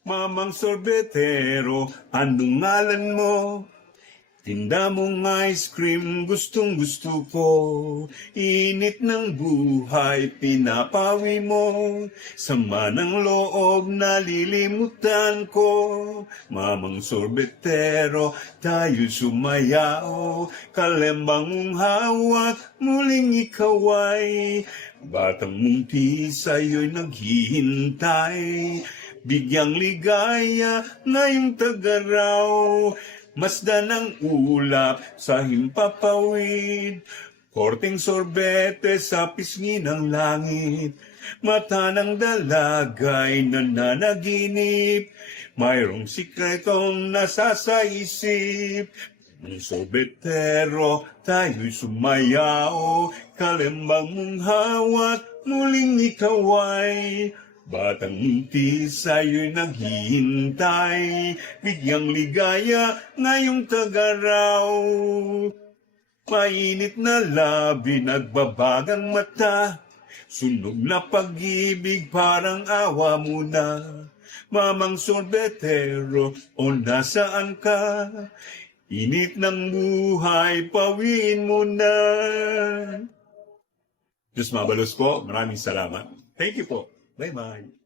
Mamang sorbetero, anong ngalan mo? Tinda mong ice cream, gustong gusto ko. Init ng buhay, pinapawi mo. Sama ng loob, nalilimutan ko. Mamang sorbetero, tayo sumayaw. Kalembang mong hawak, muling ikaw ay. Batang mungti sa'yo'y naghihintay. Bigyang ligaya, ngayong tagaraw. Masdan ng ulap sa himpapawid, korteng sorbete sa pisngi ng langit. Mata ng dalagay nananaginip, mayroong sikretong nasasaisip. Sorbetero, tayo'y sumayaw, kalembang mong hawak, muling ikaw ay. Batang munti sa'yo'y naghihintay, bigyang ligaya ngayong tagaraw. Mainit na labi, nagbabagang mata, sunog na pag-ibig parang awa mo na. Mamang sorbetero, o nasaan ka? Init ng buhay, pawiin mo na. Diyos mabalos po, maraming salamat. Thank you po. Bye-bye.